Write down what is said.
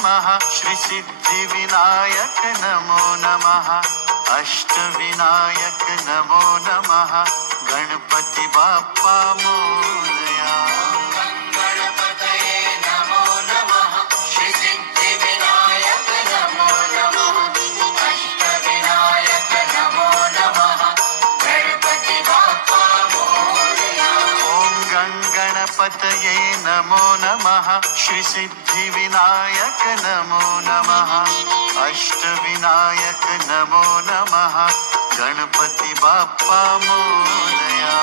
नमः श्री सिद्धि विनायक नमो नमः अष्टविनायक नमो नमः गणपति बाप्पा मोरया गणपतये नमो नमः श्री सिद्धि विनायक नमो नमः अष्टविनायक नमो नमः गणपति बाप्पा मोरया ओम गणपतये नमो नमः श्री सिद्धि विनायक नमो नमः अष्टविनायक नमो नमः गणपति बाप्पा मोरया।